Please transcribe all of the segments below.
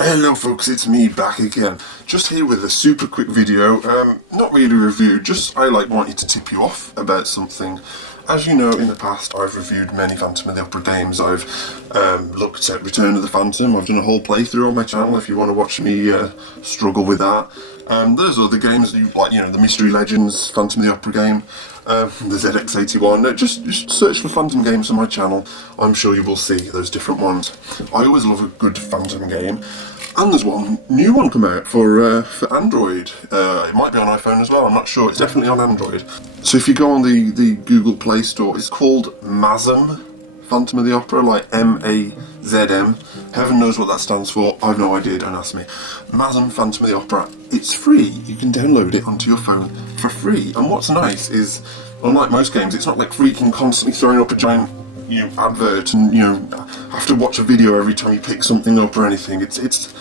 Hello folks, it's me back again. Just here with a super quick video, not really a review, just I wanted to tip you off about something. As you know, in the past I've reviewed many Phantom of the Opera games. I've looked at Return of the Phantom. I've done a whole playthrough on my channel if you want to watch me struggle with that. There's other games that you like, the Mystery Legends Phantom of the Opera game, the ZX81. Just search for Phantom games on my channel. I'm sure you will see those different ones. I always love a good Phantom game. And there's one new one come out for Android. It might be on iPhone as well, I'm not sure. It's definitely on Android. So if you go on the Google Play Store, it's called MazM Phantom of the Opera, like M-A-Z-M. Heaven knows what that stands for, I've no idea, don't ask me. MazM Phantom of the Opera. It's free, you can download it onto your phone for free. And what's nice is, unlike most games, it's not like freaking constantly throwing up a giant advert and have to watch a video every time you pick something up or anything. It's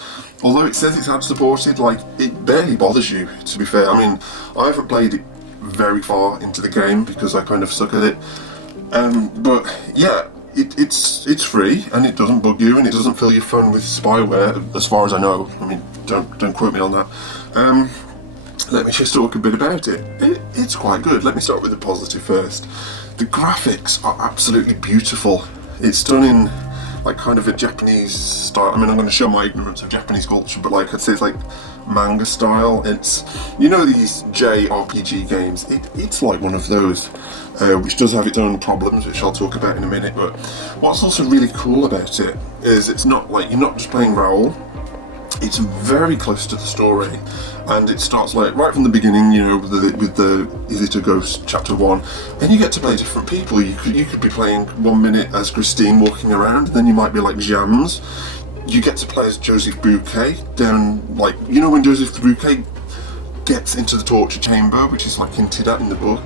although it says it's ad supported, it barely bothers you, to be fair. I mean, I haven't played it very far into the game because I kind of suck at it, but yeah, it's free and it doesn't bug you and it doesn't fill your phone with spyware, as far as I know. I mean, don't quote me on that. Let me just talk a bit about it. It's quite good. Let me start with the positive first. The graphics are absolutely beautiful. It's done in kind of a Japanese style. I mean, I'm going to show my ignorance of Japanese culture, but I'd say it's like manga style. It's, these JRPG games, it's like one of those, which does have its own problems, which I'll talk about in a minute. But what's also really cool about it is it's not like you're not just playing Raoul. It's very close to the story, and it starts right from the beginning, with the Is It a Ghost chapter 1, and you get to play different people. You could be playing 1 minute as Christine walking around, and then you might be like Jams. You get to play as Joseph Bouquet down, when Joseph Bouquet gets into the torture chamber, which is hinted at in the book.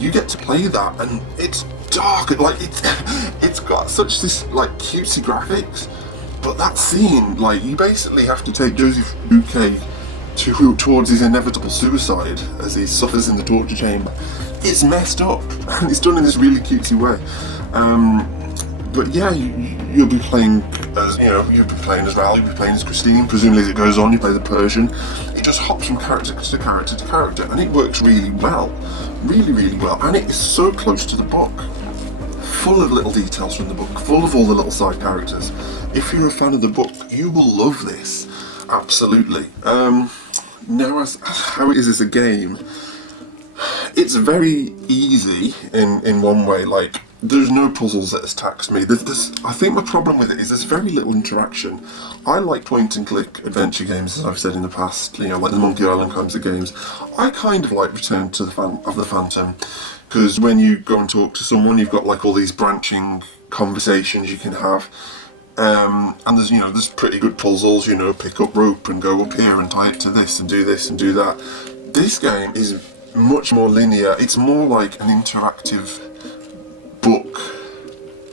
You get to play that, and it's dark, it's got such this cutesy graphics. But that scene, you basically have to take Joseph Bouquet towards his inevitable suicide as he suffers in the torture chamber. It's messed up, and it's done in this really cutesy way. But yeah, you'll be playing as you'll be playing as Val, you'll be playing as Christine. Presumably, as it goes on, you play the Persian. It just hops from character to character to character, and it works really well, really well. And it is so close to the book, full of little details from the book, full of all the little side characters. If you're a fan of the book, you will love this, absolutely. Now, as how it is as a game, it's very easy in one way. There's no puzzles that has taxed me. I think my problem with it is there's very little interaction. I like point-and-click adventure games, as I've said in the past, like the Monkey Island kinds of games. I kind of like Return to the Phantom, because when you go and talk to someone, you've got all these branching conversations you can have. And there's pretty good puzzles, pick up rope and go up here and tie it to this and do that. This game is much more linear. It's more like an interactive book.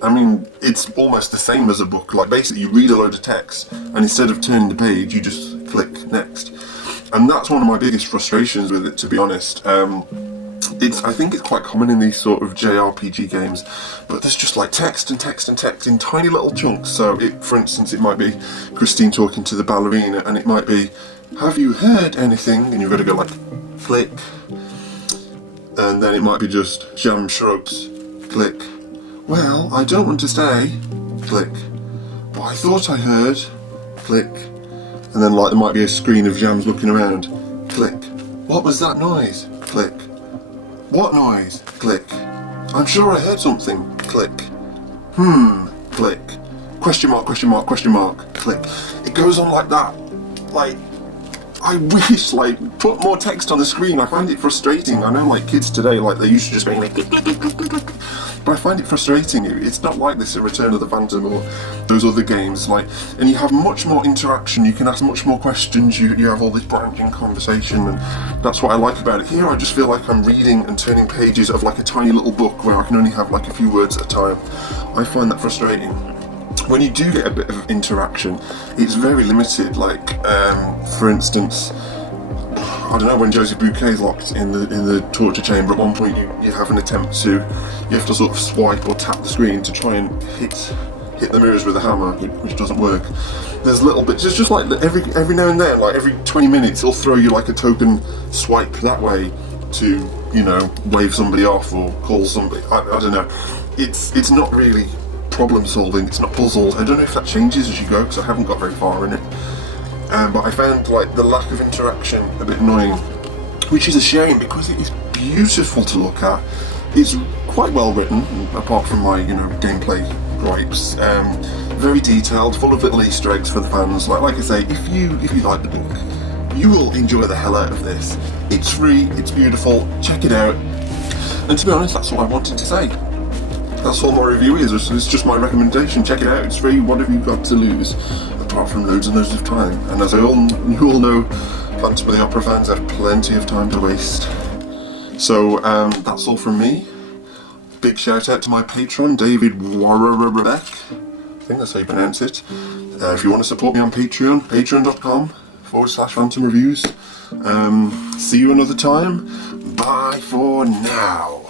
I mean, it's almost the same as a book. Basically you read a load of text, and instead of turning the page, you just click next. And that's one of my biggest frustrations with it, to be honest. I think it's quite common in these sort of JRPG games, but there's just text and text and text in tiny little chunks. So for instance, it might be Christine talking to the ballerina, and it might be, have you heard anything? And you've got to go click. And then it might be just Jam shrugs, click. Well, I don't want to stay, click. But I thought I heard, click. And then there might be a screen of Jams looking around, click. What was that noise? Click. What noise? Click. I'm sure I heard something. Click. Click. Question mark, question mark, question mark. Click. It goes on like that. I wish, put more text on the screen. I find it frustrating. I know, kids today, they used to just being click, click, click, click, click, click. But I find it frustrating. It's not like this at Return of the Phantom or those other games. And you have much more interaction. You can ask much more questions. You have all this branching conversation, and that's what I like about it. Here, I just feel like I'm reading and turning pages of a tiny little book where I can only have a few words at a time. I find that frustrating. When you do get a bit of interaction, it's very limited. For instance, I don't know, when Joseph Bouquet is locked in the torture chamber, at one point you have an attempt to, you have to sort of swipe or tap the screen to try and hit hit the mirrors with a hammer, which doesn't work. There's little bits, it's just like every now and then, like every 20 minutes, it'll throw you like a token swipe that way to, you know, wave somebody off or call somebody. I don't know. It's not really problem solving, it's not puzzles. I don't know if that changes as you go, because I haven't got very far in it. But I found like the lack of interaction a bit annoying, which is a shame because it is beautiful to look at. It's quite well written, apart from my, you know, gameplay gripes. Very detailed, full of little Easter eggs for the fans. Like I say, if you like the book, you will enjoy the hell out of this. It's free, it's beautiful, check it out. And to be honest, that's all I wanted to say. That's all my review is. It's just my recommendation. Check it out. It's free. What have you got to lose, apart from loads and loads of time? And as you all know, Phantom of the Opera fans have plenty of time to waste. So that's all from me. Big shout out to my patron, David Warrebeck. I think that's how you pronounce it. If you want to support me on Patreon, patreon.com/Phantom Reviews. See you another time. Bye for now.